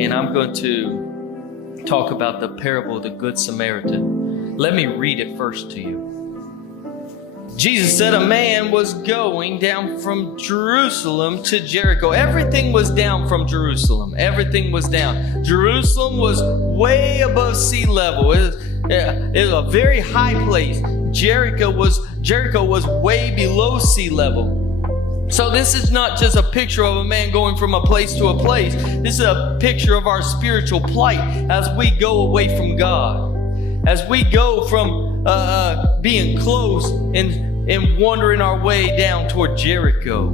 and I'm going to talk about the parable of the Good Samaritan. Let me read it first to you. Jesus said a man was going down from Jerusalem to Jericho. Everything was down from Jerusalem. Everything was down. Jerusalem was way above sea level. It was a very high place. Jericho was way below sea level. So this is not just a picture of a man going from a place to a place. This is a picture of our spiritual plight as we go away from God. As we go from being close and wandering our way down toward Jericho.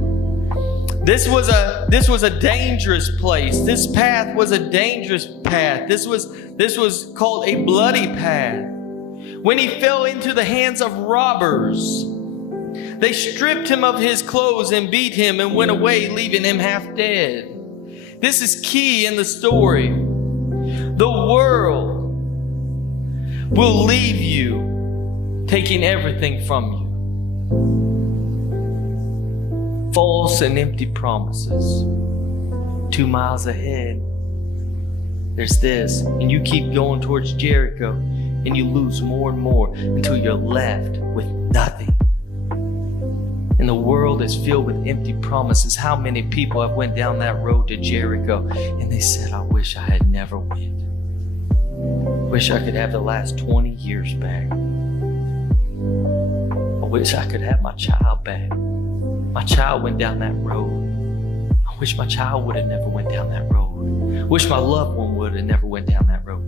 This was a dangerous place. This path was a dangerous path. This was called a bloody path. When he fell into the hands of robbers, they stripped him of his clothes and beat him and went away, leaving him half dead. This is key in the story. The world will leave you, taking everything from you. False and empty promises. 2 miles ahead, there's this, and you keep going towards Jericho, and you lose more and more until you're left with nothing. And the world is filled with empty promises. How many people have went down that road to Jericho and they said, I wish I had never went. Wish I could have the last 20 years back. I wish I could have my child back. My child went down that road. I wish my child would have never went down that road. Wish my loved one would have never went down that road.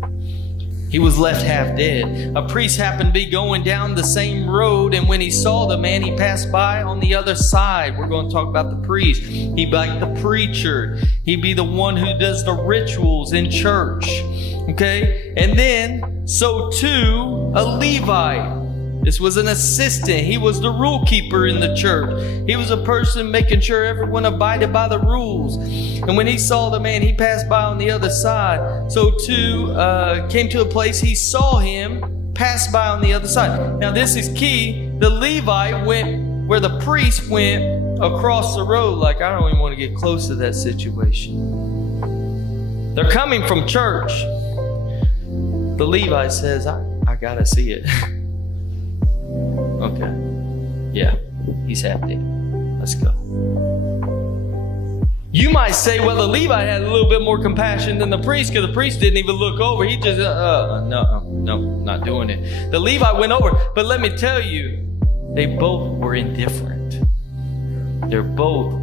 He was left half dead. A priest happened to be going down the same road, and when he saw the man, he passed by on the other side. We're going to talk about the priest. He'd be like the preacher. He'd be the one who does the rituals in church. Okay? And then, so too, a Levite. This was an assistant. He was the rule keeper in the church. He was a person making sure everyone abided by the rules. And when he saw the man, he passed by on the other side. So too, came to a place, he saw him, passed by on the other side. Now this is key. The Levite went where the priest went across the road. Like, I don't even want to get close to that situation. They're coming from church. The Levite says, I gotta see it. Okay. Yeah, he's half dead. Let's go. You might say, well, the Levite had a little bit more compassion than the priest because the priest didn't even look over. He just, no, not doing it. The Levite went over. But let me tell you, they both were indifferent. They both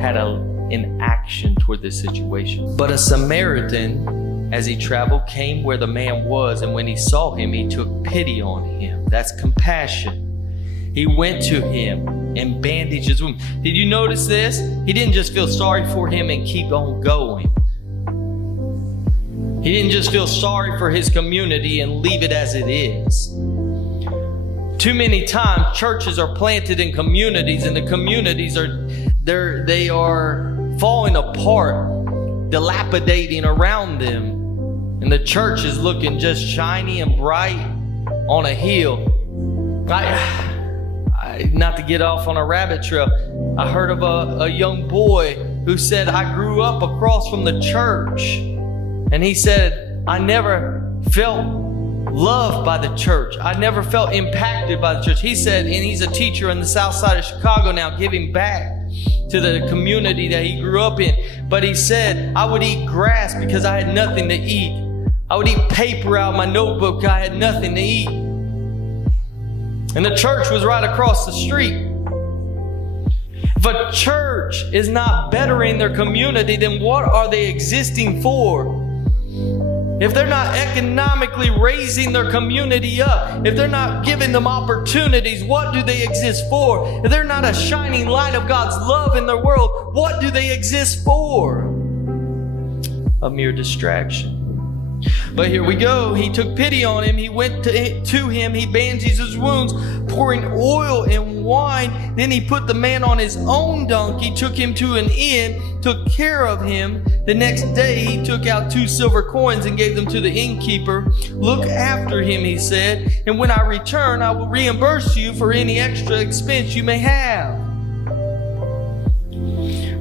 had an action toward this situation. But a Samaritan, as he traveled, came where the man was, and when he saw him, he took pity on him. That's compassion. He went to him and bandaged his wound. Did you notice this? He didn't just feel sorry for him and keep on going. He didn't just feel sorry for his community and leave it as it is. Too many times, churches are planted in communities, and the communities are falling apart, dilapidating around them. And the church is looking just shiny and bright on a hill. Not to get off on a rabbit trail, I heard of a young boy who said, I grew up across from the church. And he said, I never felt loved by the church. I never felt impacted by the church. He said, and he's a teacher in the south side of Chicago now, giving back to the community that he grew up in. But he said, I would eat grass because I had nothing to eat. I would eat paper out of my notebook because I had nothing to eat. And the church was right across the street. If a church is not bettering their community, then what are they existing for? If they're not economically raising their community up, if they're not giving them opportunities, what do they exist for? If they're not a shining light of God's love in their world, what do they exist for? A mere distraction. But here we go. He took pity on him. He went to him. He bandaged his wounds, pouring oil and wine. Then he put the man on his own donkey, took him to an inn, took care of him. The next day he took out 2 silver coins and gave them to the innkeeper. Look after him, he said, and when I return, I will reimburse you for any extra expense you may have.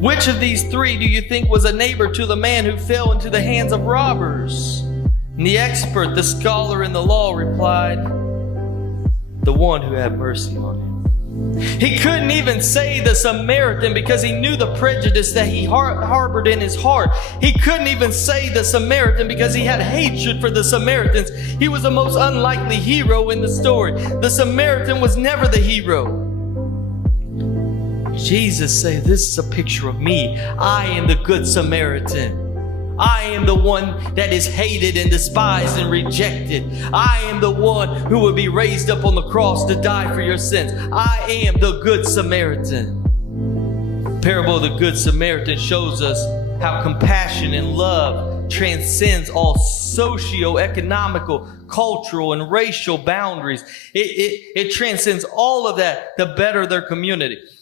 Which of these three do you think was a neighbor to the man who fell into the hands of robbers? And the expert, the scholar in the law, replied, the one who had mercy on him. He couldn't even say the Samaritan because he knew the prejudice that he harbored in his heart. He couldn't even say the Samaritan because he had hatred for the Samaritans. He was the most unlikely hero in the story. The Samaritan was never the hero. Jesus said, this is a picture of me. I am the good Samaritan. I am the one that is hated and despised and rejected. I am the one who will be raised up on the cross to die for your sins. I am the good Samaritan. The parable of the Good Samaritan shows us how compassion and love transcends all socio-economical, cultural, and racial boundaries. It transcends all of that to better their community.